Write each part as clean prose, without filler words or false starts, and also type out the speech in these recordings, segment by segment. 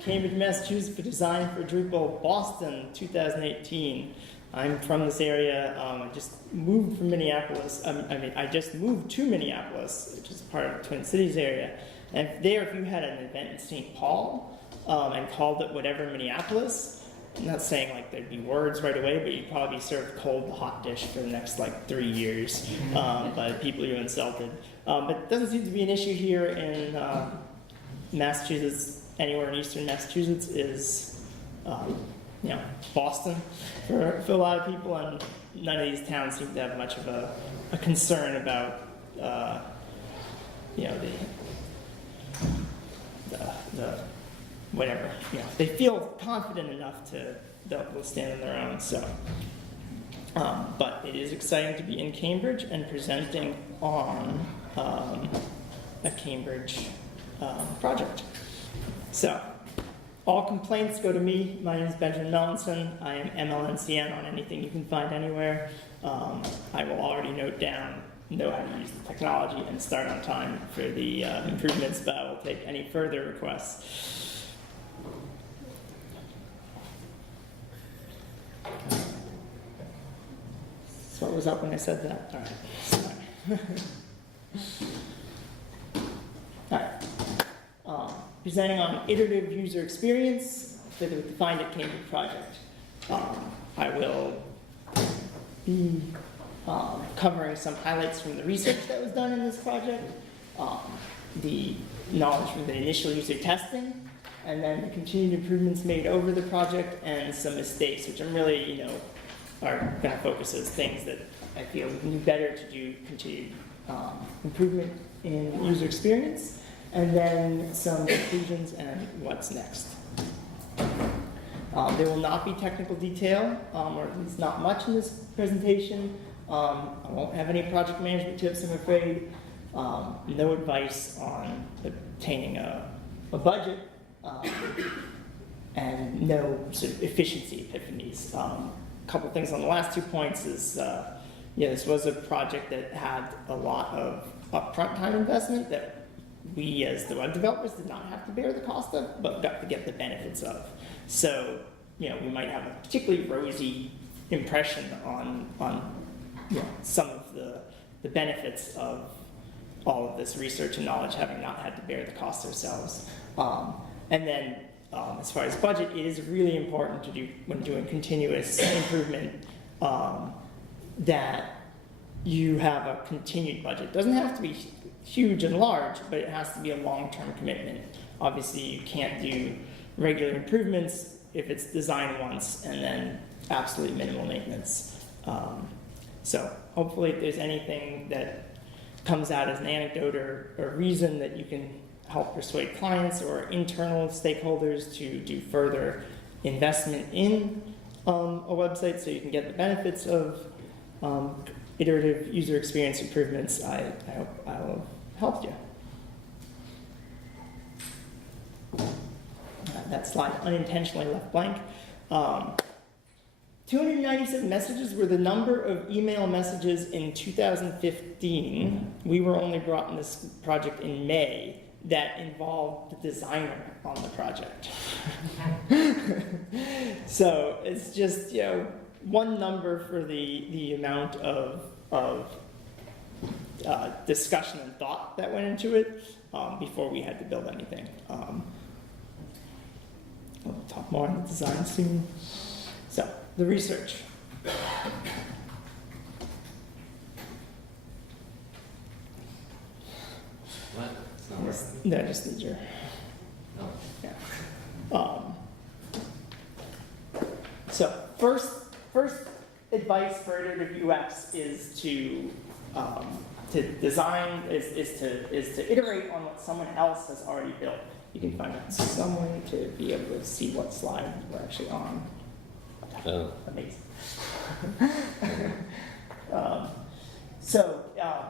Cambridge, Massachusetts for Design for Drupal, Boston, 2018. I'm from this area. I just moved from Minneapolis. I just moved to Minneapolis, which is part of the Twin Cities area. And there, if you had an event in St. Paul and called it whatever Minneapolis, I'm not saying like there'd be words right away, but you'd probably be served cold hot dish for the next like 3 years by the people you insulted. But it doesn't seem to be an issue here in Massachusetts. Anywhere in eastern Massachusetts is, Boston for a lot of people, and none of these towns seem to have much of a concern about, the whatever. They feel confident enough to they'll stand on their own. So, but it is exciting to be in Cambridge and presenting on a Cambridge project. So, all complaints go to me. My name is Benjamin Melançon. I am MLNCN on anything you can find anywhere. I will already know how to use the technology and start on time for the improvements, but I will take any further requests. So what was up when I said that? All right. All right. Presenting on iterative user experience for the Find It Cambridge project. I will be covering some highlights from the research that was done in this project, the knowledge from the initial user testing, and then the continued improvements made over the project and some mistakes, which I'm really, are going to focus as things that I feel we can do better to do continued improvement in user experience. And then some conclusions and what's next. There will not be technical detail, or at least not much in this presentation. I won't have any project management tips, I'm afraid. No advice on obtaining a budget, and no sort of efficiency epiphanies. A couple things on the last 2 points is, this was a project that had a lot of upfront time investment that we as the web developers did not have to bear the cost of, but got to get the benefits of. So, we might have a particularly rosy impression on some of the benefits of all of this research and knowledge, having not had to bear the cost ourselves. And then, as far as budget, it is really important to do when doing continuous improvement that you have a continued budget. It doesn't have to be huge and large, but it has to be a long-term commitment. Obviously, you can't do regular improvements if it's designed once and then absolutely minimal maintenance. So hopefully if there's anything that comes out as an anecdote or reason that you can help persuade clients or internal stakeholders to do further investment in a website so you can get the benefits of iterative user experience improvements, I hope I will have helped you. That slide unintentionally left blank. 297 messages were the number of email messages in 2015. We were only brought in this project in May that involved the designer on the project. So it's just, one number for the amount of discussion and thought that went into it before we had to build anything. We'll talk more on the design soon. So, the research. What? It's not working. No, just need your. No. Yeah. So first advice for iterative UX is to design is to iterate on what someone else has already built. You can find some way to be able to see what slide we're actually on. Oh. Amazing. So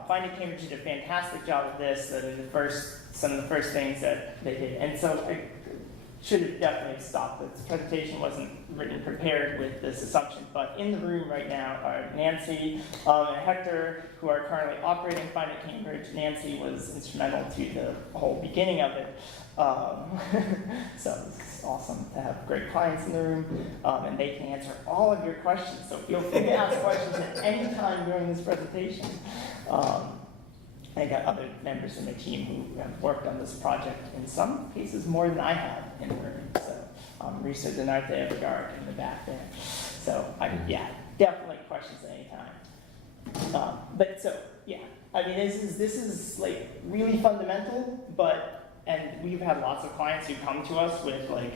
Find It Cambridge did a fantastic job of this. Some of the first things that they did, and so I should have definitely stopped. This presentation wasn't written prepared with this assumption, but in the room right now are Nancy and Hector, who are currently operating Find It Cambridge. Nancy was instrumental to the whole beginning of it. So it's awesome to have great clients in the room, and they can answer all of your questions. So feel free to ask questions at any time during this presentation. I got other members of my team who have worked on this project, in some cases more than I have in the room. So Risa Denarte Evergard in the back there. So yeah, definitely questions at any time. But so yeah, I mean this is like really fundamental, and we've had lots of clients who come to us with like,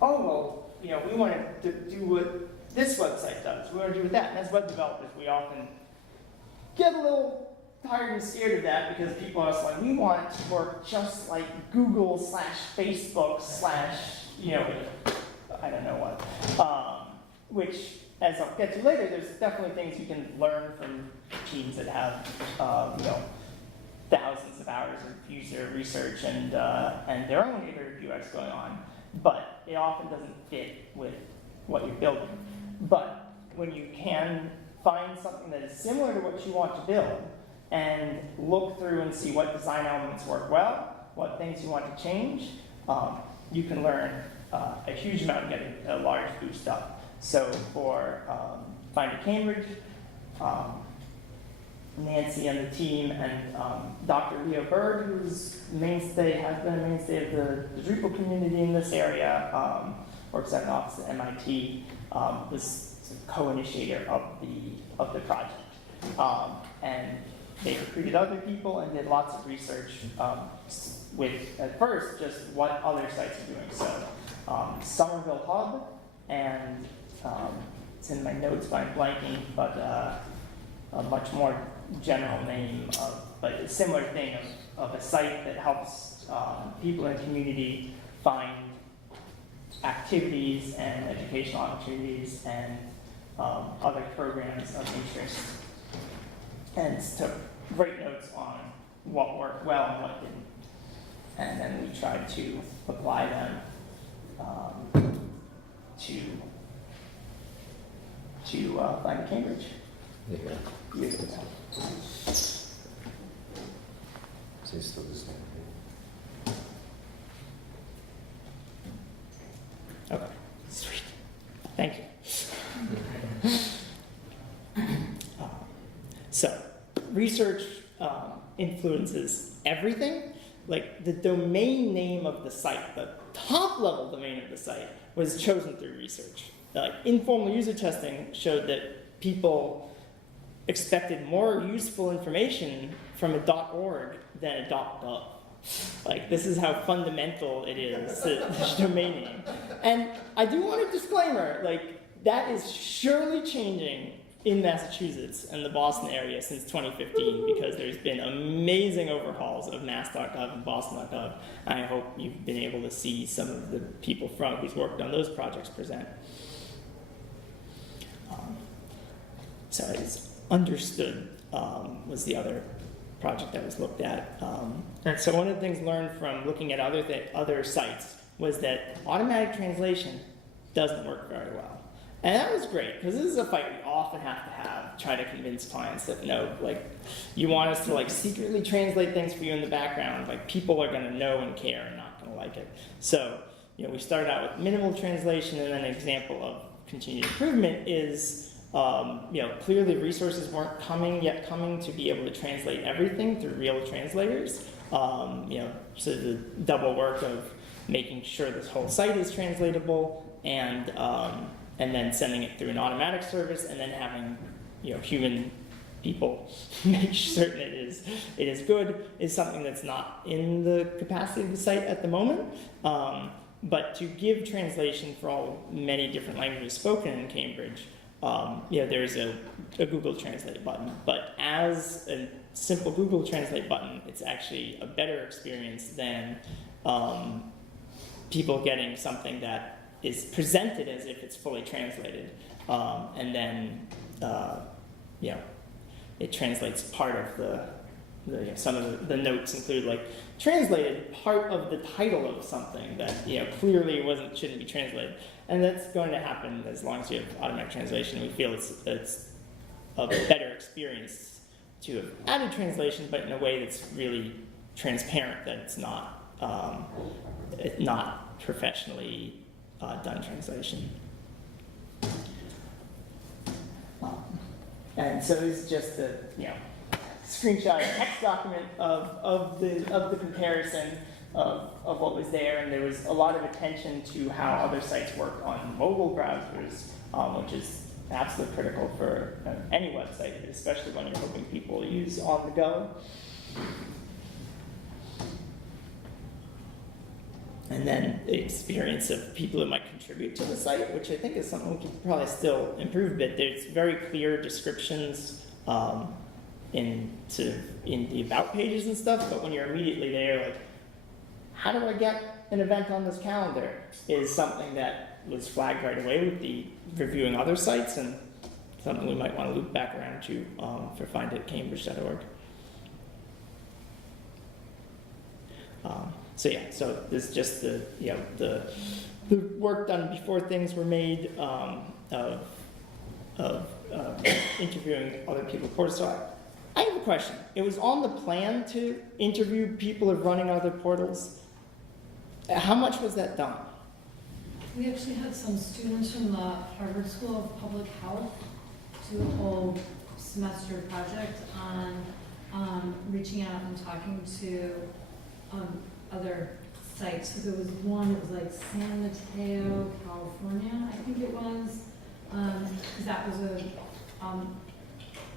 oh well, you know, we want to do what this website does. We want to do that. And as web developers, we often get a little tired and scared of that because people are like, we want to work just like Google / Facebook / you know, I don't know what. Which, as I'll get to later, there's definitely things you can learn from teams that have, you know, thousands of hours of user research and their own iterative UX going on. But it often doesn't fit with what you're building. But when you can find something that is similar to what you want to build, and look through and see what design elements work well, what things you want to change, you can learn a huge amount and get a large boost up. So for Find at Cambridge, Nancy and the team, and Dr. Leo Bird, who's has been a mainstay of the Drupal community in this area, works at an office at MIT, was a co-initiator of the project. And they recruited other people and did lots of research with, at first, just what other sites are doing. So Somerville Hub, and it's in my notes by blanking, but a much more general name but a similar thing of a site that helps people in the community find activities and educational opportunities and other programs of interest. And took great notes on what worked well and what didn't. And then we tried to apply them to Find at Cambridge. Yeah. Years ago. So it's still the same. Okay, sweet. Thank you. So, research influences everything. Like the domain name of the site, the top level domain of the site, was chosen through research. Like informal user testing showed that people expected more useful information from a .org than a .gov. Like this is how fundamental it is, the domain name. And I do want a disclaimer, like that is surely changing in Massachusetts and the Boston area since 2015 because there's been amazing overhauls of mass.gov and boston.gov. I hope you've been able to see some of the people who's worked on those projects present. So it's understood was the other project that was looked at. And so one of the things learned from looking at other sites was that automatic translation doesn't work very well. And that was great, because this is a fight we often have to try to convince clients that no, like, you want us to like secretly translate things for you in the background, like people are gonna know and care and not gonna like it. So, you know, we started out with minimal translation, and then an example of continued improvement is, you know, clearly resources weren't coming to be able to translate everything through real translators. You know, so the double work of making sure this whole site is translatable and then sending it through an automatic service, and then having, you know, human people make certain it is good, is something that's not in the capacity of the site at the moment. But to give translation for all many different languages spoken in Cambridge, you know, there's a Google Translate button. But as a simple Google Translate button, it's actually a better experience than people getting something that is presented as if it's fully translated, and then you know, it translates part of you know, some of the notes include like translated part of the title of something that, you know, clearly shouldn't be translated, and that's going to happen as long as you have automatic translation. We feel it's a better experience to have added translation, but in a way that's really transparent, that it's not professionally done translation. And so this is just a screenshot of text document of the comparison of what was there, and there was a lot of attention to how other sites work on mobile browsers, which is absolutely critical for any website, especially when you're hoping people use on the go. And then the experience of people who might contribute to the site, which I think is something we could probably still improve a bit. There's very clear descriptions in the about pages and stuff, but when you're immediately there, like, how do I get an event on this calendar, is something that was flagged right away with the reviewing other sites, and something we might want to loop back around to for find@cambridge.org. So this is just the work done before things were made of interviewing other people. So I have a question. It was on the plan to interview people of running other portals. How much was that done? We actually had some students from the Harvard School of Public Health do a whole semester project on reaching out and talking to other sites. So there was one that was like San Mateo, California, I think it was. Because that was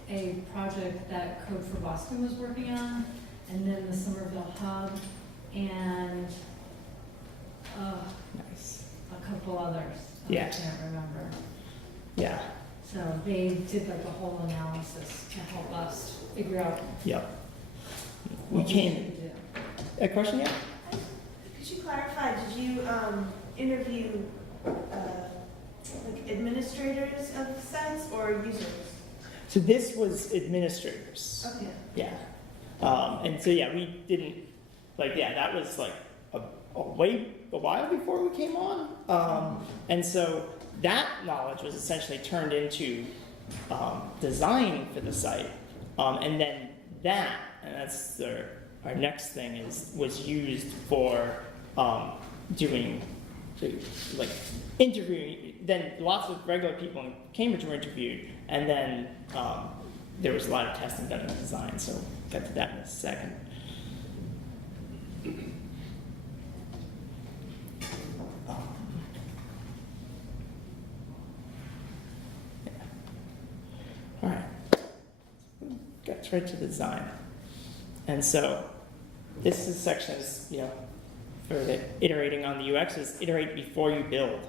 a project that Code for Boston was working on, and then the Somerville Hub, and Nice. a couple others. Yeah. I can't remember. Yeah. So they did like a whole analysis to help us figure out Yep. what We we came. should do. A question yet? Could you clarify, did you interview like administrators of sites or users? So this was administrators. Okay. Yeah. And so we didn't that was like a while before we came on. And so that knowledge was essentially turned into design for the site. And then and that's our next thing was used for doing like interviewing. Then lots of regular people in Cambridge were interviewed, and then there was a lot of testing done in the design. So we'll get to that in a second. All right, gets right to the design. And so this section is, for the iterating on the UX, is iterate before you build.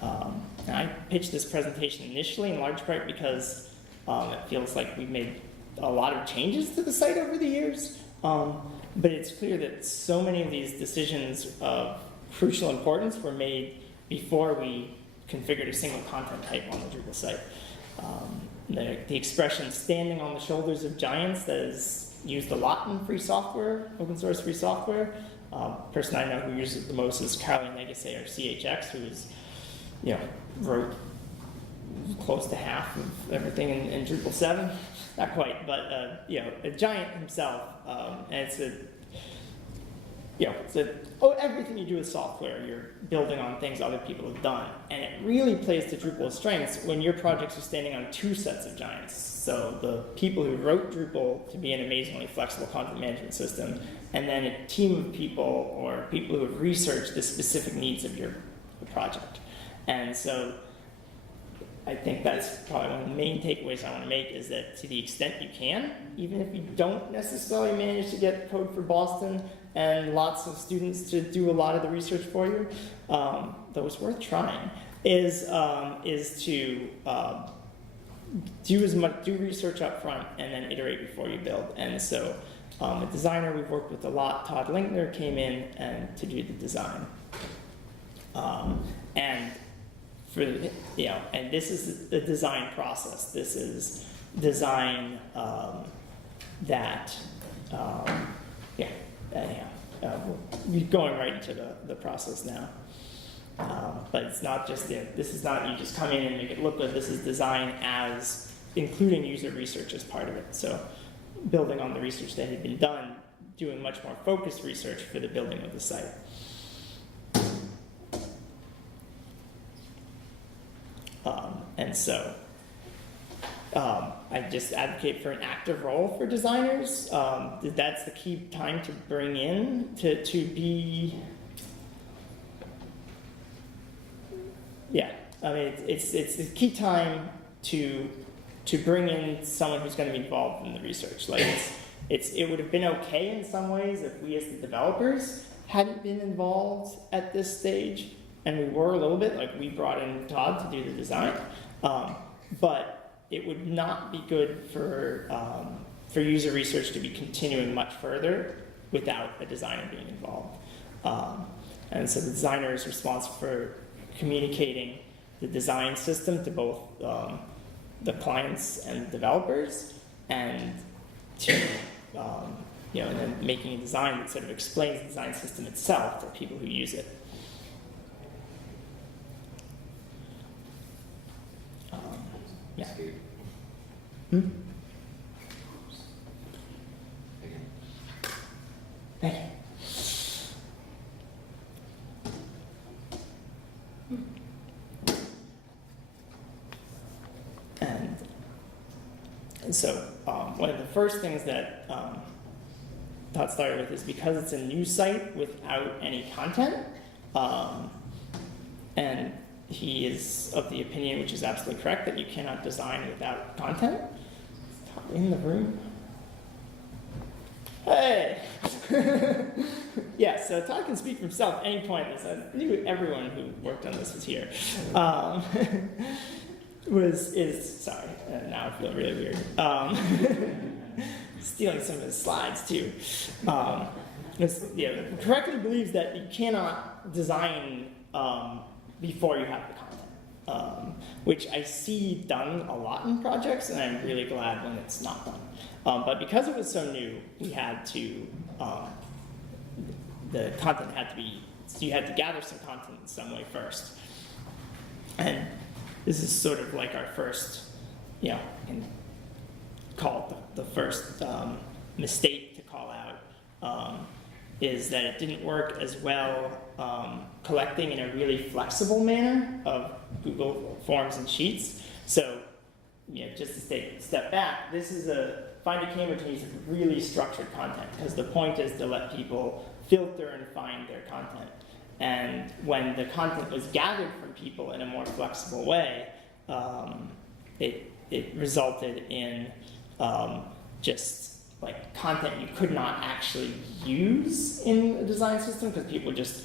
And I pitched this presentation initially in large part because it feels like we've made a lot of changes to the site over the years. But it's clear that so many of these decisions of crucial importance were made before we configured a single content type on the Drupal site. The expression standing on the shoulders of giants that is used a lot in free software, open source free software. Person I know who uses it the most is Caroline Negase, or CHX, who is, wrote close to half of everything in Drupal 7. Not quite, but a giant himself. And everything you do with software, you're building on things other people have done. And it really plays to Drupal's strengths when your projects are standing on two sets of giants. So the people who wrote Drupal to be an amazingly flexible content management system, and then a team of people or people who have researched the specific needs of your project. And so I think that's probably one of the main takeaways I want to make, is that to the extent you can, even if you don't necessarily manage to get Code for Boston and lots of students to do a lot of the research for you, though it's worth trying, is to do research up front and then iterate before you build. And so a designer we've worked with a lot, Todd Linkner, came in and to do the design. And this is the design process. This is design we're going right into the process now. But it's not just this is not you just come in and make it look good. This is design as including user research as part of it. So building on the research that had been done, doing much more focused research for the building of the site. And so I just advocate for an active role for designers. That's the key time to bring in, to be, yeah, I mean, it's the key time to bring in someone who's going to be involved in the research. Like it would have been okay in some ways if we as the developers hadn't been involved at this stage, and we were a little bit, like we brought in Todd to do the design, but it would not be good for user research to be continuing much further without a designer being involved. And so the designer is responsible for communicating the design system to both the clients and developers, and to and then making a design that sort of explains the design system itself to people who use it. Yeah. Hmm? Thank you. And so one of the first things that Todd started with is because it's a new site without any content, and he is of the opinion, which is absolutely correct, that you cannot design without content. Is Todd in the room? Hey! Yeah, so Todd can speak for himself at any point. I knew everyone who worked on this was here. Sorry, now I feel really weird. Stealing some of his slides too. Correctly believes that you cannot design before you have the content, which I see done a lot in projects, and I'm really glad when it's not done. But because it was so new, we had to, the content had to be, so you had to gather some content in some way first. And this is sort of like our first, and call it the first mistake to call out, is that it didn't work as well collecting in a really flexible manner of Google Forms and Sheets. So, just to take a step back, this is Find a Cambridge needs really structured content, because the point is to let people filter and find their content. And when the content was gathered from people in a more flexible way, it resulted in just like content you could not actually use in a design system, because people just,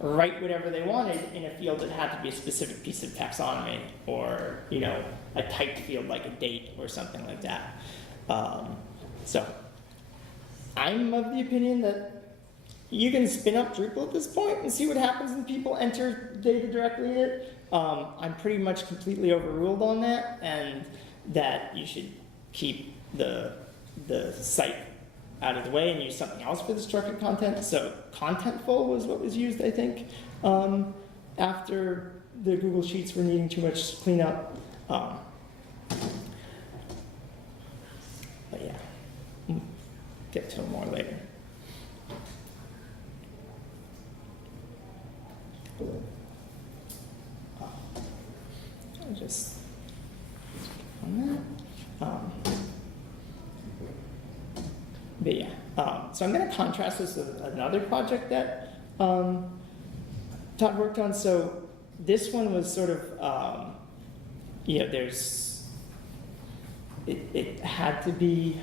write whatever they wanted in a field that had to be a specific piece of taxonomy, or, a typed field like a date or something like that. So I'm of the opinion that you can spin up Drupal at this point and see what happens when people enter data directly in it. I'm pretty much completely overruled on that, and that you should keep the site out of the way and use something else for the structured content. So Contentful was what was used, I think, after the Google Sheets were needing too much cleanup. But yeah, we'll get to it more later. I'll just on that. But yeah, so I'm going to contrast this with another project that Todd worked on. So this one was sort of, it had to be,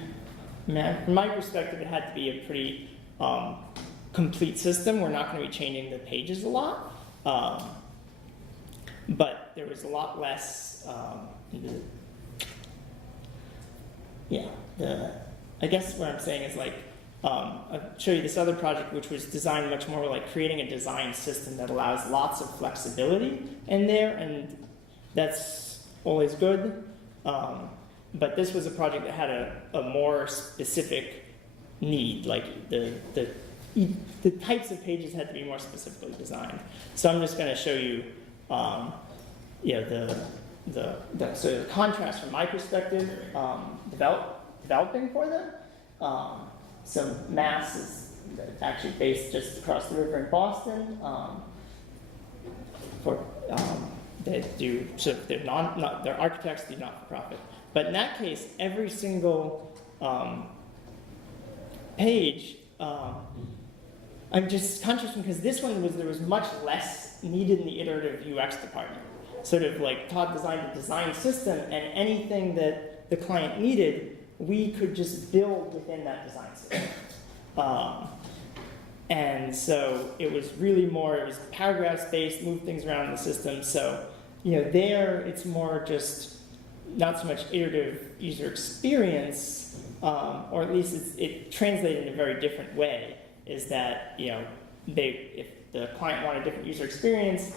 from my perspective, it had to be a pretty complete system. We're not going to be changing the pages a lot, but there was a lot less, I guess what I'm saying is like, I'll show you this other project which was designed much more like creating a design system that allows lots of flexibility in there, and that's always good. But this was a project that had a more specific need, like the types of pages had to be more specifically designed. So I'm just going to show you, the contrast from my perspective, developing for them. So Mass is actually based just across the river in Boston. that do, so they're they're architects, do not for profit. But in that case, every single page, I'm just conscious because this one there was much less needed in the iterative UX department. Sort of like Todd designed a design system, and anything that the client needed, we could just build within that design system. And so it was really more, it was paragraphs based, move things around in the system. So, there it's more just not so much iterative user experience, or at least it translated in a very different way, is that, if the client wanted a different user experience,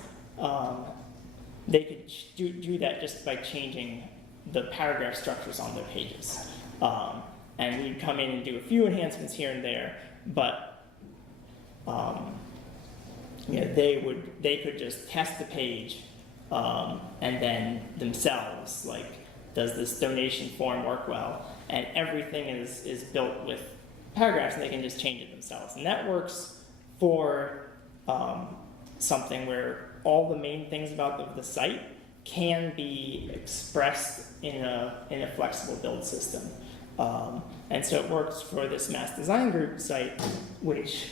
they could do that just by changing the paragraph structures on their pages. And we'd come in and do a few enhancements here and there, but they could just test the page and then themselves, like, does this donation form work well? And everything is built with paragraphs, and they can just change it themselves. And that works for something where all the main things about the site can be expressed in a flexible build system. And so it works for this Mass Design Group site, which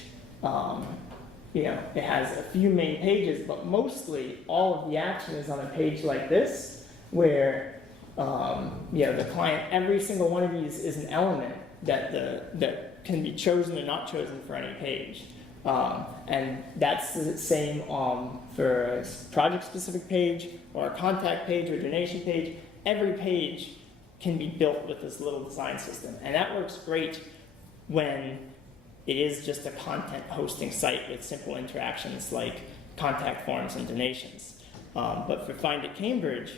it has a few main pages, but mostly all of the action is on a page like this, where the client, every single one of these is an element that can be chosen or not chosen for any page. And that's the same for a project-specific page, or a contact page, or a donation page. Every page can be built with this little design system. And that works great when it is just a content hosting site with simple interactions like contact forms and donations. But for Find at Cambridge,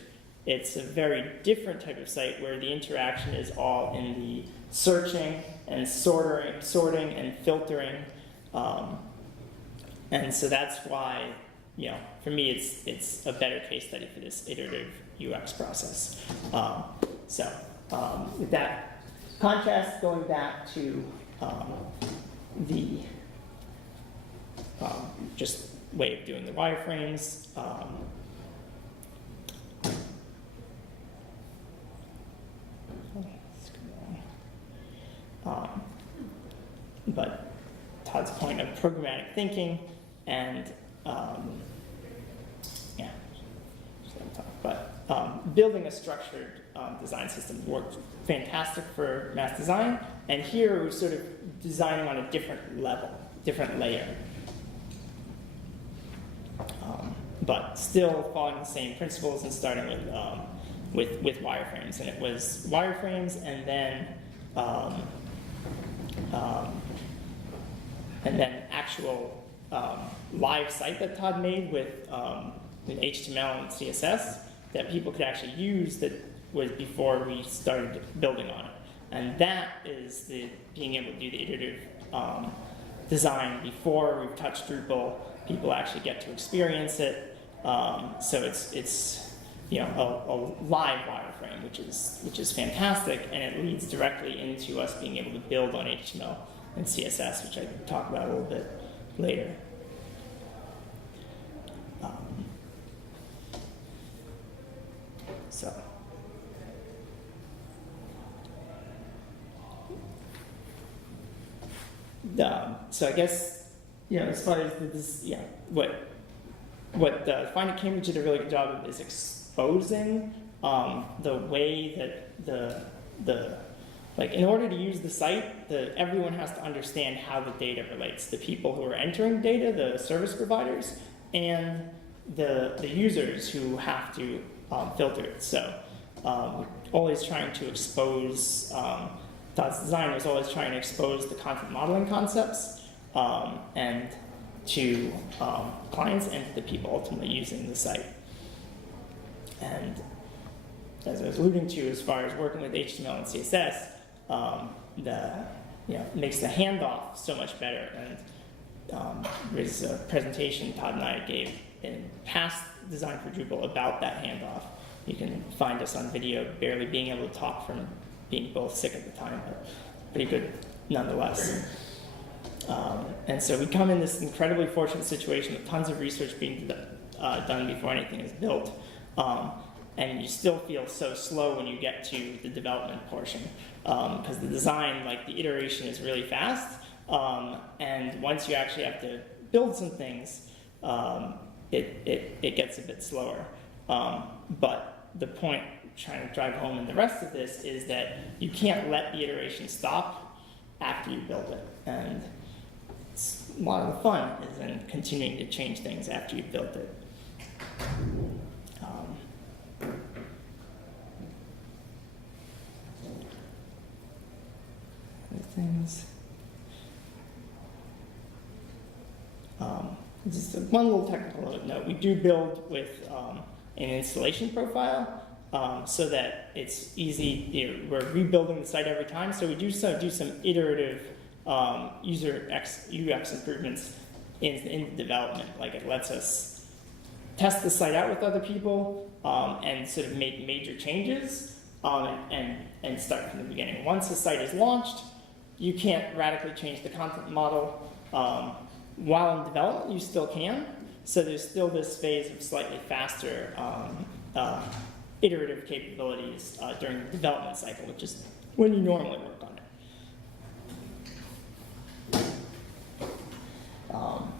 it's a very different type of site where the interaction is all in the searching and sorting and filtering. And so that's why, for me, it's a better case study for this iterative UX process. With that contrast, going back to the just way of doing the wireframes. But Todd's point of programmatic thinking and building a structured design system worked fantastic for mass design, and here we're sort of designing on a different level, different layer, but still following the same principles and starting with wireframes. And it was wireframes, and then actual live site that Todd made with an HTML and CSS that people could actually use, that was before we started building on it. And that is being able to do the iterative design before we've touched Drupal. People actually get to experience it. So it's a live wireframe, which is fantastic, and it leads directly into us being able to build on HTML and CSS, which I can talk about a little bit later. So I guess, as far as what Find at Cambridge did a really good job of is exposing the way that in order to use the site, everyone has to understand how the data relates. The people who are entering data, the service providers, and the users who have to filter it. So always trying to expose, Todd's design was always trying to expose the content modeling concepts and to clients and to the people ultimately using the site. And as I was alluding to, as far as working with HTML and CSS, makes the handoff so much better. And there's a presentation Todd and I gave in past Design for Drupal about that handoff. You can find us on video, barely being able to talk from being both sick at the time, but pretty good nonetheless. And so we come in this incredibly fortunate situation with tons of research being done before anything is built, And you still feel so slow when you get to the development portion, because the design, like the iteration, is really fast. And once you actually have to build some things, it gets a bit slower. But the point I'm trying to drive home in the rest of this is that you can't let the iteration stop after you build it. And it's a lot of the fun is in continuing to change things after you've built it. Other things. Just one little technical note. We do build with an installation profile so that it's easy. We're rebuilding the site every time, so we do some iterative user UX improvements in development. Like it lets us test the site out with other people and sort of make major changes and start from the beginning. Once the site is launched, you can't radically change the content model. While in development, you still can. So there's still this phase of slightly faster iterative capabilities during the development cycle, which is when you normally work on it.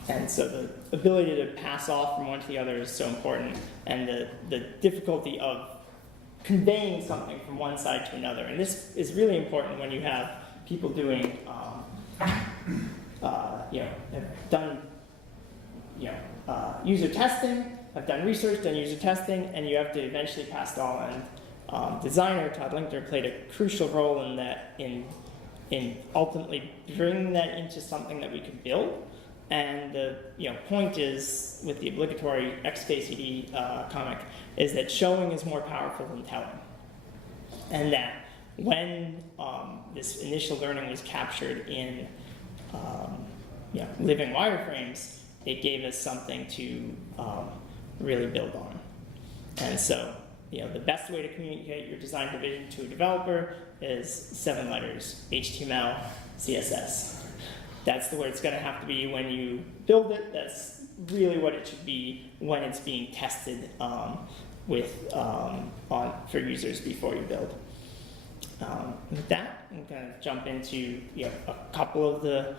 And so the ability to pass off from one to the other is so important, and the difficulty of conveying something from one side to another. And this is really important when you have people doing have done, user testing, have done research, done user testing, and you have to eventually pass it all on. Designer Todd Linkner played a crucial role in that, in ultimately bringing that into something that we could build. And the point is, with the obligatory XKCD comic, is that showing is more powerful than telling, and that when this initial learning was captured in living wireframes, it gave us something to really build on. And so, the best way to communicate your design division to a developer is 7 letters: HTML, CSS. That's the way it's going to have to be when you build it. That's really what it should be when it's being tested for users before you build. With that, I'm going to jump into a couple of the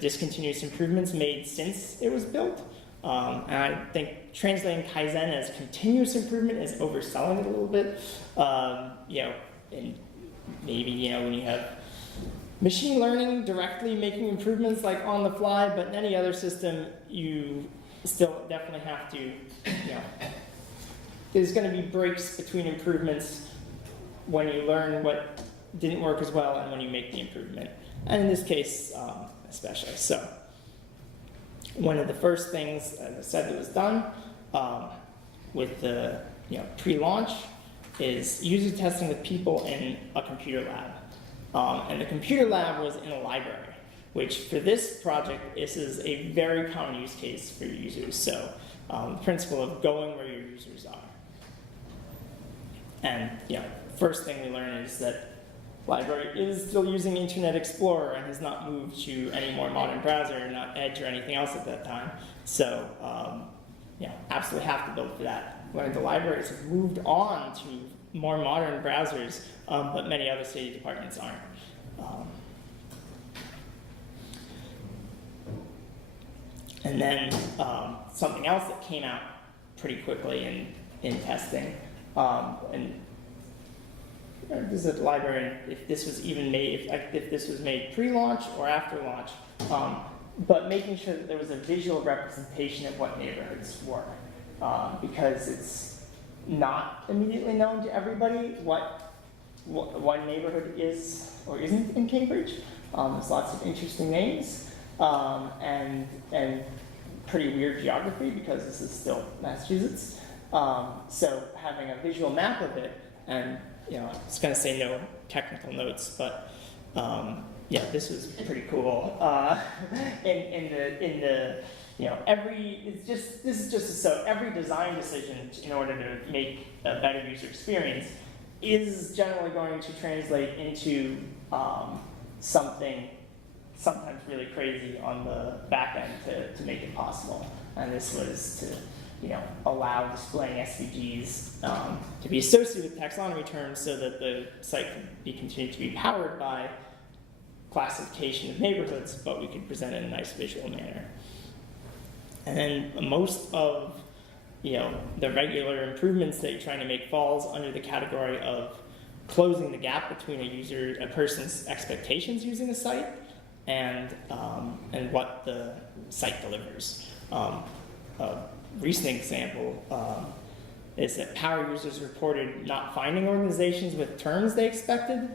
discontinuous improvements made since it was built. And I think translating Kaizen as continuous improvement is overselling it a little bit. And maybe when you have machine learning directly making improvements like on the fly, but in any other system, you still definitely have to. There's going to be breaks between improvements when you learn what didn't work as well and when you make the improvement. And in this case, especially. So one of the first things, as I said, that was done with the pre-launch is user testing with people in a computer lab. And the computer lab was in a library, which for this project, this is a very common use case for your users. So the principle of going where your users are. And first thing we learn is that library is still using Internet Explorer and has not moved to any more modern browser, not Edge or anything else at that time. So absolutely have to build for that. Learned the libraries have moved on to more modern browsers, but many other city departments aren't. And then something else that came out pretty quickly in testing, and this is a library, if this was even made, if this was made pre-launch or after launch, but making sure that there was a visual representation of what neighborhoods were, because it's not immediately known to everybody what one neighborhood is or isn't in Cambridge. There's lots of interesting names and pretty weird geography because this is still Massachusetts. So having a visual map of it, and I was going to say no technical notes, but this was pretty cool. Every design decision in order to make a better user experience is generally going to translate into something sometimes really crazy on the back end to make it possible. And this was allow displaying SVGs to be associated with taxonomy terms so that the site can be continued to be powered by classification of neighborhoods, but we could present it in a nice visual manner. And then most of the regular improvements that you're trying to make falls under the category of closing the gap between a person's expectations using a site and what the site delivers. A recent example is that power users reported not finding organizations with terms they expected,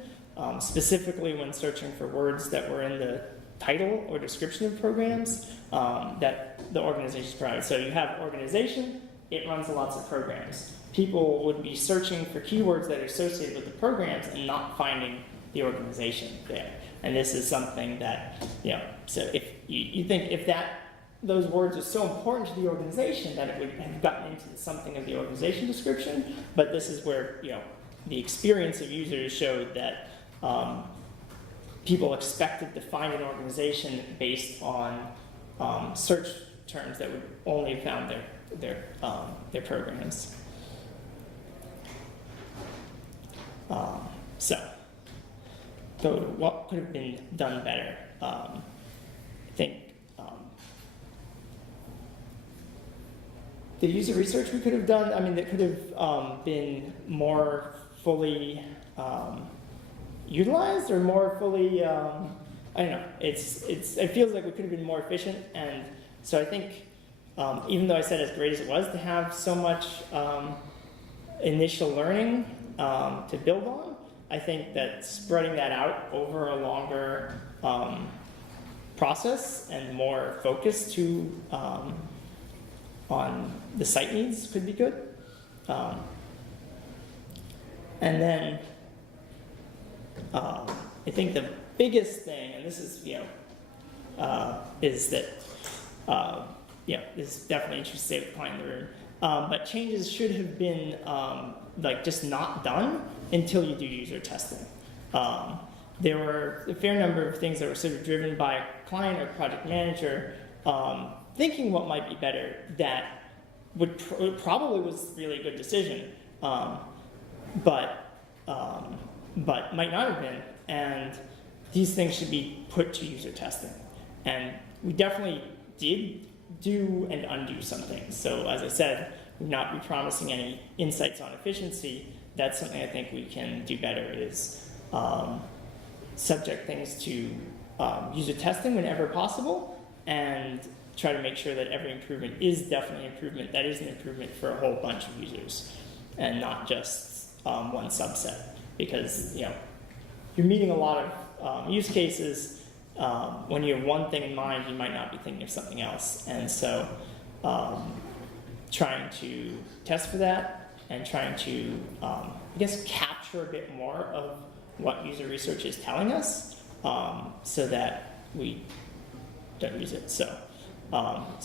specifically when searching for words that were in the title or description of programs that the organizations provide. So you have organization, it runs lots of programs. People would be searching for keywords that are associated with the programs and not finding the organization there. And this is something that, so if you think if those words are so important to the organization that it would have gotten into something of the organization description, but this is where, the experience of users showed that people expected to find an organization based on search terms that would only have found their programs. So, go to what could have been done better. I think the user research we could have done, that could have been more fully utilized or more fully, I don't know, it feels like we could have been more efficient. And so I think, even though I said as great as it was to have so much initial learning to build on, I think that spreading that out over a longer process and more focus on the site needs could be good. And then I think the biggest thing, and this is is that this is definitely interesting to say with the client in the room, but changes should have been just not done until you do user testing. There were a fair number of things that were sort of driven by a client or project manager thinking what might be better that probably was really a good decision, but might not have been. And these things should be put to user testing. And we definitely did do and undo some things. So as I said, we're not promising any insights on efficiency. That's something I think we can do better is subject things to user testing whenever possible and try to make sure that every improvement is definitely an improvement that is an improvement for a whole bunch of users and not just one subset. Because you're meeting a lot of use cases. When you have one thing in mind, you might not be thinking of something else. And so trying to test for that and trying to, capture a bit more of what user research is telling us so that we don't use it. So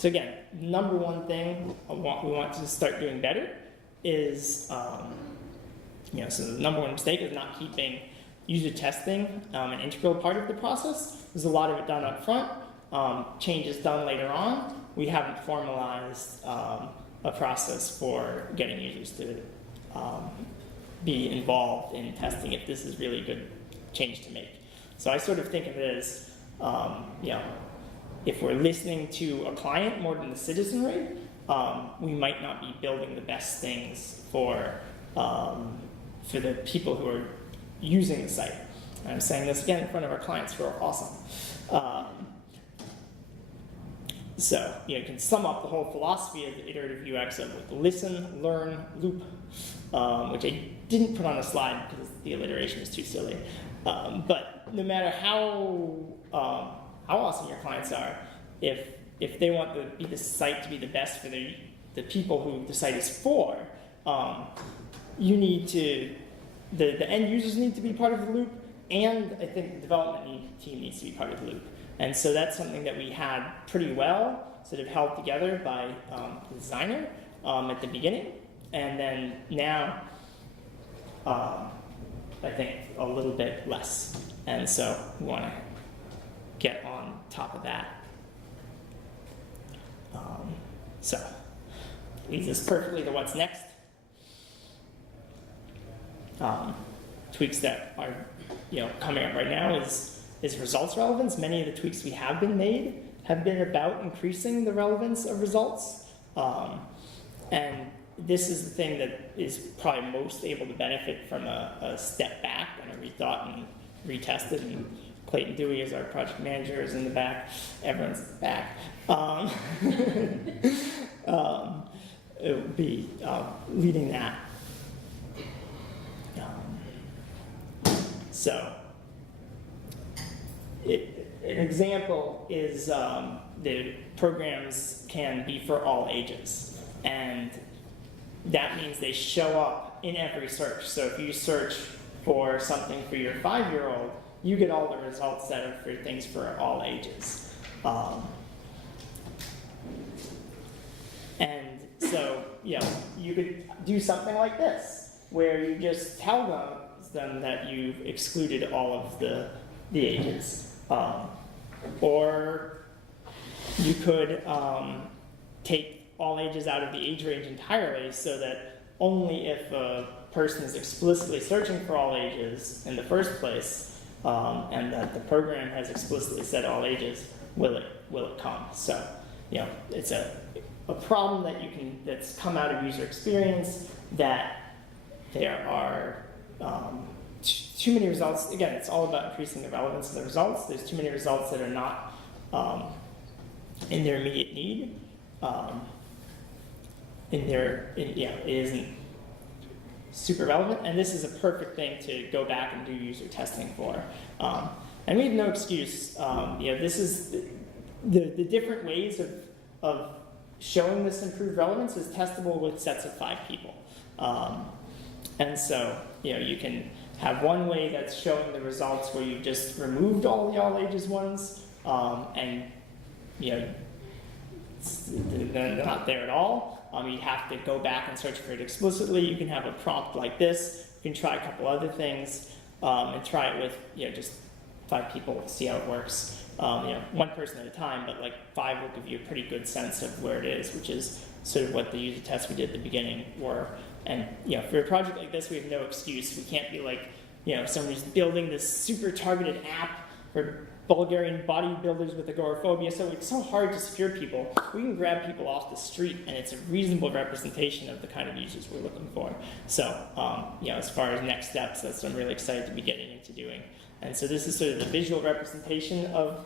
again, number one thing we want to start doing better is, so the number one mistake is not keeping user testing an integral part of the process. There's a lot of it done up front, changes done later on. We haven't formalized a process for getting users to be involved in testing if this is really a good change to make. So I sort of think of it as, if we're listening to a client more than the citizenry, we might not be building the best things for the people who are using the site. And I'm saying this again in front of our clients who are awesome. So you can sum up the whole philosophy of the iterative UX of listen, learn, loop, which I didn't put on a slide because the alliteration is too silly. But no matter how awesome your clients are, if they want the site to be the best for the people who the site is for, you need to, the end users need to be part of the loop, and I think the development team needs to be part of the loop. And so that's something that we had pretty well sort of held together by the designer at the beginning. And then now, I think a little bit less. And so we want to get on top of that. leads us perfectly to what's next. Tweaks that are, coming up right now is results relevance. Many of the tweaks we have been made have been about increasing the relevance of results. And this is the thing that is probably most able to benefit from a step back and a rethought and retested. And Clayton Dewey is our project manager, is in the back. Everyone's in the back. It would be leading that. So, an example is the programs can be for all ages, and that means they show up in every search. So if you search for something for your 5-year-old, you get all the results that are for things for all ages. And so, you could do something like this, where you just tell them that you've excluded all of the ages. Or you could take all ages out of the age range entirely, so that only if a person is explicitly searching for all ages in the first place, and that the program has explicitly said all ages, will it come. So, it's a problem that's come out of user experience, that there are too many results. Again, it's all about increasing the relevance of the results. There's too many results that are not in their immediate need. It isn't super relevant, and this is a perfect thing to go back and do user testing for. And we have no excuse. This is the different ways of showing this improved relevance is testable with sets of 5 people. And so, you can have one way that's showing the results where you've just removed all the all ages ones, and they're not there at all. You have to go back and search for it explicitly. You can have a prompt like this. You can try a couple other things, and try it with just 5 people, see how it works. One person at a time, but like 5 will give you a pretty good sense of where it is, which is sort of what the user tests we did at the beginning were. And for a project like this, we have no excuse. We can't be like, someone who's building this super targeted app for Bulgarian bodybuilders with agoraphobia. So it's so hard to secure people. We can grab people off the street, and it's a reasonable representation of the kind of users we're looking for. So, as far as next steps, that's what I'm really excited to be getting into doing. And so this is sort of the visual representation of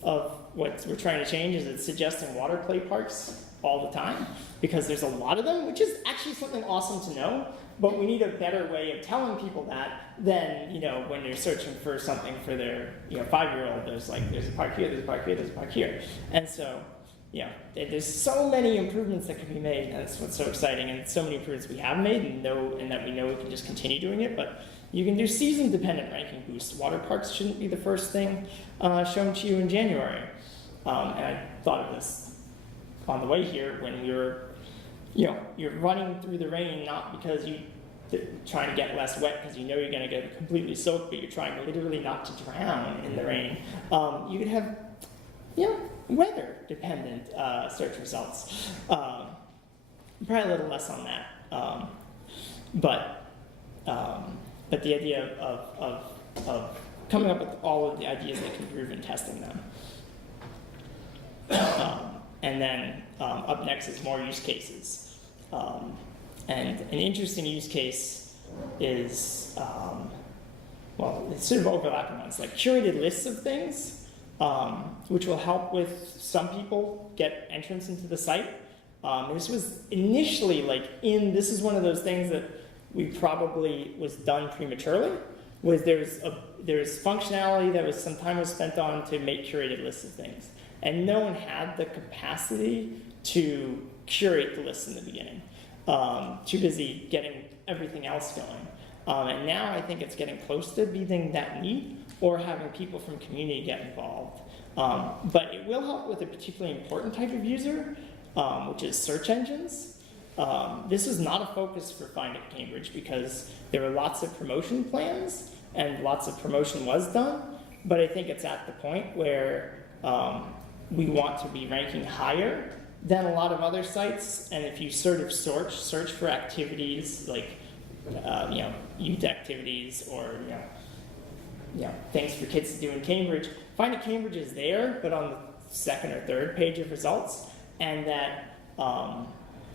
what we're trying to change. Is it's suggesting water play parks all the time, because there's a lot of them, which is actually something awesome to know, but we need a better way of telling people that than, when you're searching for something for their, 5-year-old, there's a park here, there's a park here, there's a park here. And so, there's so many improvements that can be made, and that's what's so exciting, and so many improvements we have made and that we know we can just continue doing it, but you can do season-dependent ranking boosts. Water parks shouldn't be the first thing shown to you in January. And I thought of this on the way here when we were, you're running through the rain, not because you're trying to get less wet because you're going to get completely soaked, but you're trying literally not to drown in the rain. You could have, weather-dependent search results. Probably a little less on that. But the idea of coming up with all of the ideas that can improve and testing them. And then up next is more use cases. And an interesting use case is, it's sort of overlapping ones, like curated lists of things, which will help with some people get entrance into the site. This was initially this is one of those things that we probably was done prematurely, was there's functionality that some time was spent on to make curated lists of things. And no one had the capacity to curate the list in the beginning. Too busy getting everything else going. And now I think it's getting close to meeting that need, or having people from community get involved. But it will help with a particularly important type of user, which is search engines. This is not a focus for Find at Cambridge because there were lots of promotion plans and lots of promotion was done, but I think it's at the point where we want to be ranking higher than a lot of other sites. And if you sort of search for activities like, youth activities or, things for kids to do in Cambridge, Find It Cambridge is there, but on the second or third page of results. And that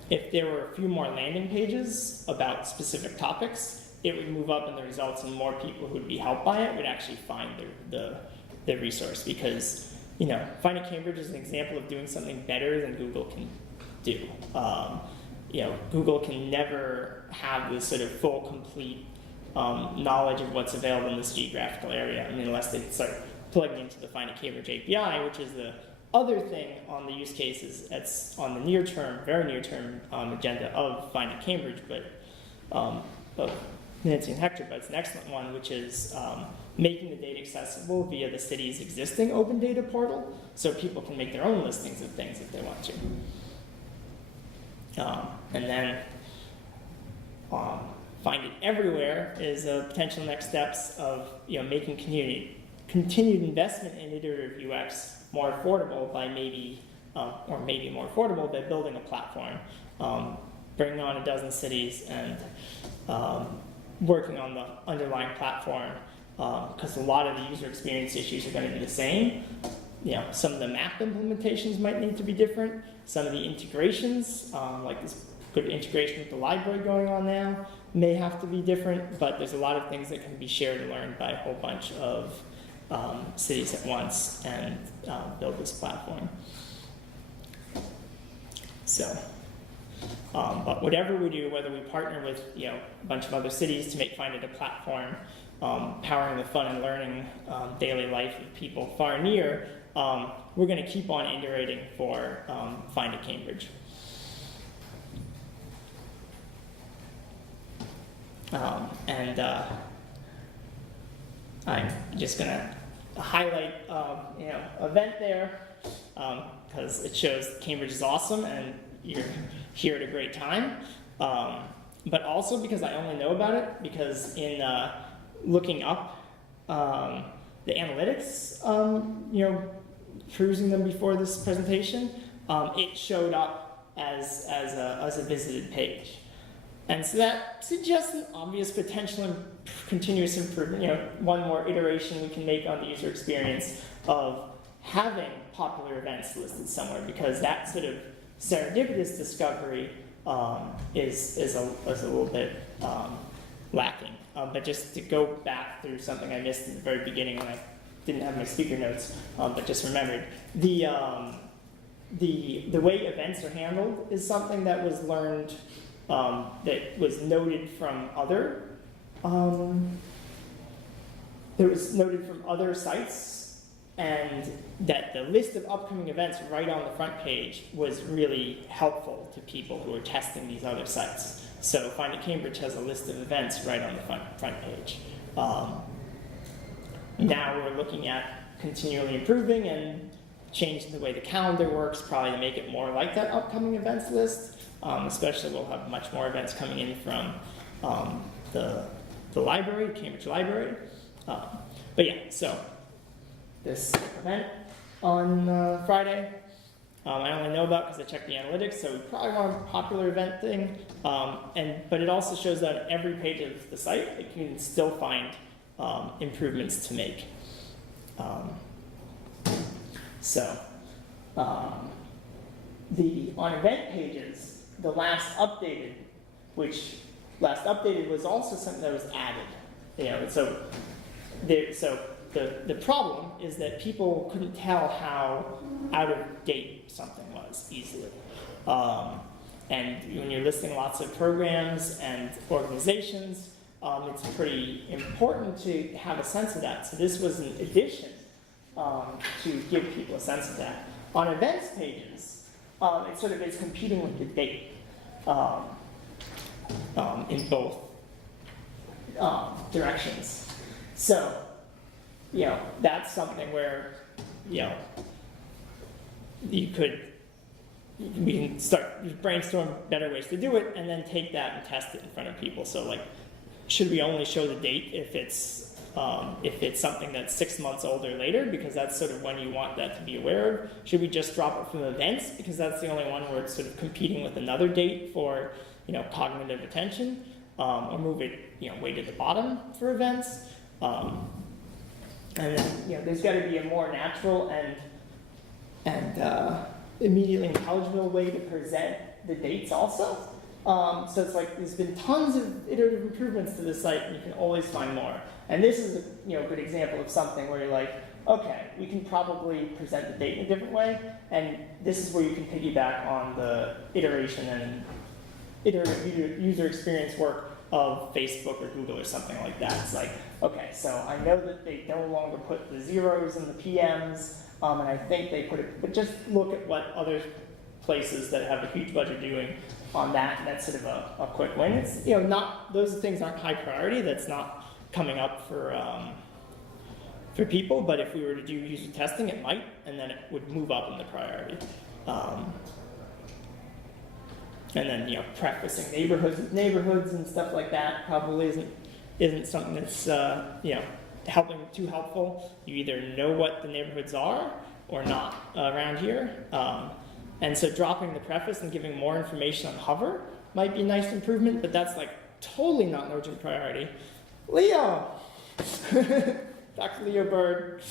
if there were a few more landing pages about specific topics, it would move up in the results and more people who would be helped by it would actually find the resource. Because, Find It Cambridge is an example of doing something better than Google can do. Google can never have this sort of full, complete knowledge of what's available in this geographical area. Unless they start plugging into the Find It Cambridge API, which is the other thing on the use cases that's on the very near-term agenda of Find It Cambridge, of Nancy and Hector, but it's an excellent one, which is making the data accessible via the city's existing open data portal, so people can make their own listings of things if they want to. And then Find It Everywhere is a potential next steps of making continued investment in iterative UX more affordable by maybe more affordable by building a platform, bringing on a dozen cities and working on the underlying platform, because a lot of the user experience issues are going to be the same. Some of the map implementations might need to be different. Some of the integrations, like this good integration with the library going on now, may have to be different, but there's a lot of things that can be shared and learned by a whole bunch of cities at once and build this platform. So, but whatever we do, whether we partner with a bunch of other cities to make Find It a platform, powering the fun and learning daily life of people far and near, we're going to keep on iterating for Find It Cambridge. I'm just going to highlight event there because it shows Cambridge is awesome and you're here at a great time, but also because I only know about it because in looking up the analytics, perusing them before this presentation, it showed up as a visited page. And so that suggests an obvious potential and continuous improvement, one more iteration we can make on the user experience of having popular events listed somewhere, because that sort of serendipitous discovery is a little bit lacking. But just to go back through something I missed in the very beginning when I didn't have my speaker notes, but just remembered, the way events are handled is something that was learned, that was noted from other sites, and that the list of upcoming events right on the front page was really helpful to people who are testing these other sites. So Find It Cambridge has a list of events right on the front page. Now we're looking at continually improving and changing the way the calendar works, probably to make it more like that upcoming events list. Especially we'll have much more events coming in from the library, Cambridge Library. But yeah, so this event on Friday, I only know about because I checked the analytics, so we probably want a popular event thing. But it also shows that on every page of the site, you can still find improvements to make. On event pages, the last updated was also something that was added. The problem is that people couldn't tell how out of date something was easily. And when you're listing lots of programs and organizations, it's pretty important to have a sense of that. So this was an addition to give people a sense of that. On events pages, it sort of is competing with the date in both directions. So, that's something where, we can start brainstorm better ways to do it and then take that and test it in front of people. So should we only show the date if it's If it's something that's 6 months old or later, because that's sort of when you want that to be aware of, should we just drop it from events, because that's the only one where it's sort of competing with another date for, cognitive attention, or move it, way to the bottom for events. And then, there's got to be a more natural and immediately intelligible way to present the dates also. So it's like there's been tons of iterative improvements to the site, and you can always find more. And this is a good example of something where you're like, okay, we can probably present the date in a different way, and this is where you can piggyback on the iteration and iterative user experience work of Facebook or Google or something like that. It's like, okay, so I know that they no longer put the zeros in the PMs, and I think they put it, but just look at what other places that have a huge budget doing on that, and that's sort of a quick win. It's, not, those things aren't high priority, that's not coming up for people, but if we were to do user testing, it might, and then it would move up in the priority. And then, prefacing neighborhoods with neighborhoods and stuff like that probably isn't something that's, too helpful. You either know what the neighborhoods are or not around here. And so dropping the preface and giving more information on hover might be a nice improvement, but that's like totally not an urgent priority. Leo! Dr. Leo Bird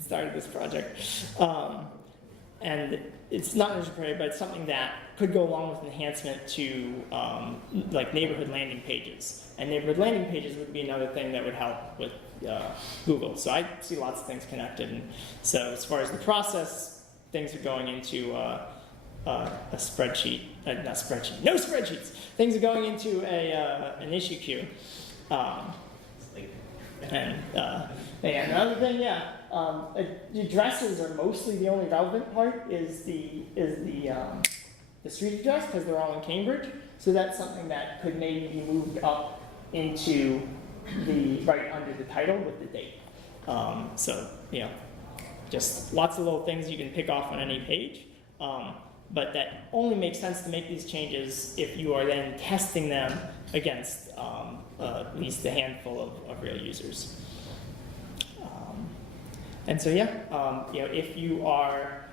started this project. And it's not an urgent priority, but it's something that could go along with enhancement to like neighborhood landing pages. And neighborhood landing pages would be another thing that would help with Google. So I see lots of things connected. And so as far as the process, things are going into a spreadsheet, no spreadsheets. Things are going into an issue queue. And another thing, the addresses are mostly the only relevant part is the street address, because they're all in Cambridge. So that's something that could maybe be moved up into the right under the title with the date. So just lots of little things you can pick off on any page. But that only makes sense to make these changes if you are then testing them against at least a handful of real users. And so if you are,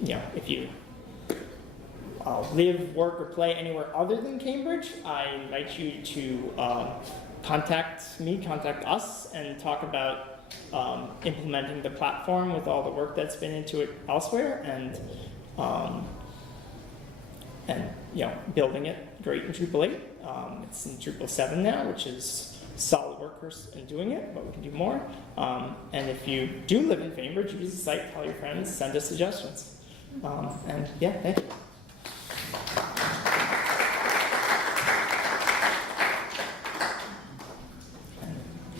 if you live, work, or play anywhere other than Cambridge, I invite you to contact us, and talk about implementing the platform with all the work that's been into it elsewhere, and building it great in Drupal 8. It's in Drupal 7 now, which is solid workers in doing it, but we can do more. And if you do live in Cambridge, use the site, tell your friends, send us suggestions. Thank you.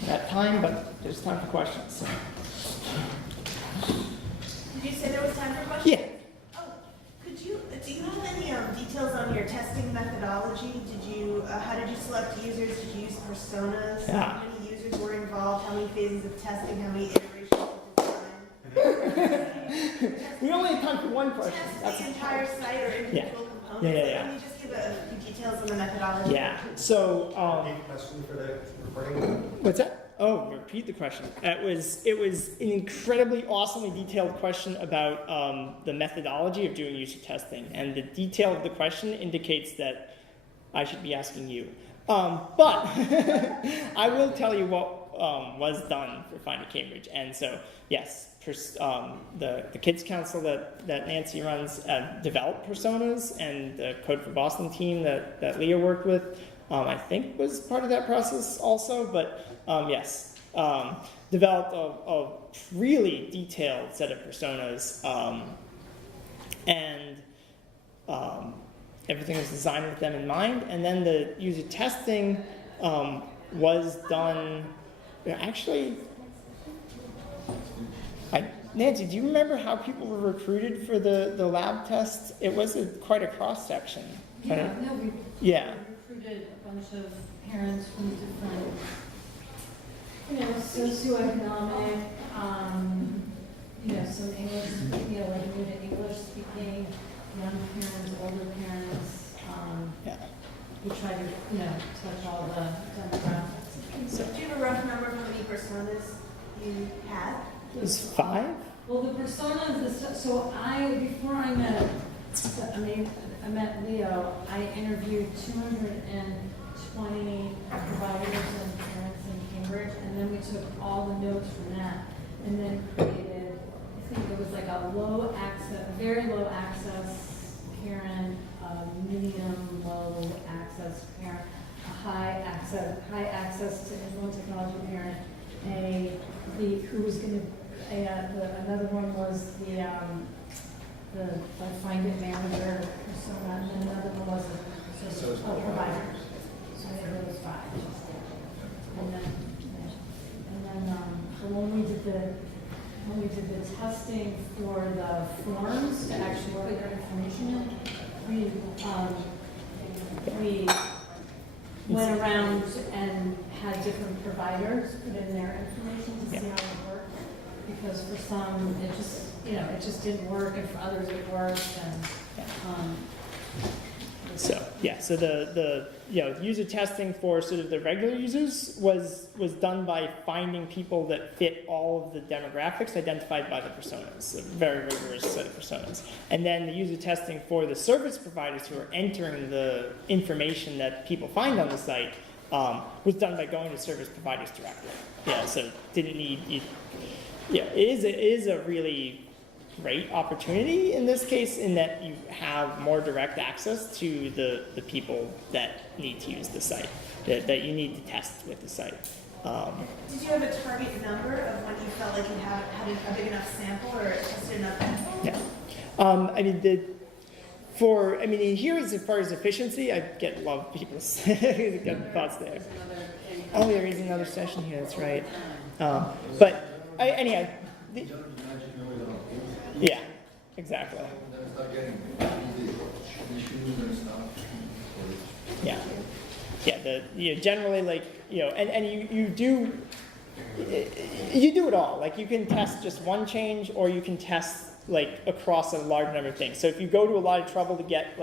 That time, but there's time for questions. So. Did you say there was time for questions? Yeah. Oh, do you have any details on your testing methodology? How did you select users? Did you use personas? Yeah. How many users were involved? How many phases of testing? How many iterations of design? We only have time for one question. Test the entire site or individual components? Yeah. Can you just give a few details on the methodology? Yeah. So. Question for the recording? What's that? Oh, repeat the question. It was an incredibly awesomely detailed question about the methodology of doing user testing, and the detail of the question indicates that I should be asking you. But I will tell you what was done for Find a Cambridge. And so, yes, the Kids Council that Nancy runs developed personas, and the Code for Boston team that Leah worked with, I think was part of that process also. But yes, developed a really detailed set of personas, and everything was designed with them in mind. And then the user testing was done. Actually, Nancy, do you remember how people were recruited for the lab test? It was quite a cross section. We recruited a bunch of parents from different, socioeconomic, some English, like new to English speaking, young parents, older parents. We tried to, touch all the demographics. So Do you have a rough number of how many personas you had? it was 5? Well, the personas, so before I met, I met Leo, I interviewed 220 providers and parents in Cambridge, and then we took all the notes from that, and then created, I think it was like a very low access parent, medium, low access parent, a high access to influence technology parent, another one was the find it manager persona, and then another one was a provider. So I think there was 5. And then when we did the testing for the forms to actually put your information in, we went around and had different providers put in their information to see how it worked. Because for some, it just didn't work, and for others it worked, and, So the user testing for sort of the regular users was done by finding people that fit all of the demographics identified by the personas, a very rigorous set of personas. And then the user testing for the service providers who are entering the information that people find on the site was done by going to service providers directly. Yeah, so didn't need. It is a really great opportunity in this case, in that you have more direct access to the people that need to use the site, that you need to test with the site. Did you have a target number of when you felt like you had a big enough sample or tested enough people? Yeah. Here as far as efficiency, I love people's thoughts there. Oh, there is another session here. That's right. Anyhow. Yeah, exactly. Yeah. Generally, and you do it all. Like, you can test just one change, or you can test across a large number of things. So if you go to a lot of trouble to get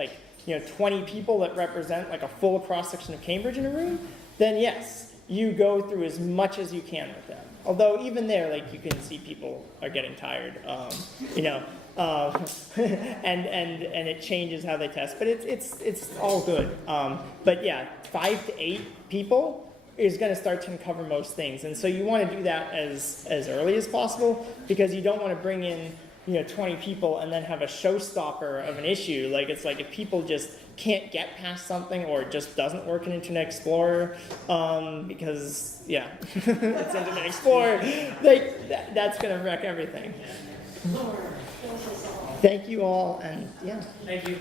20 people that represent a full cross section of Cambridge in a room, then yes, you go through as much as you can with them. Although even there, you can see people are getting tired, and it changes how they test. But it's all good. But yeah, 5 to 8 people is going to start to uncover most things, and so you want to do that as early as possible, because you don't want to bring in 20 people and then have a showstopper of an issue. It's like if people just can't get past something, or it just doesn't work in Internet Explorer, because it's Internet Explorer, that's going to wreck everything. Thank you all, and yeah. Thank you.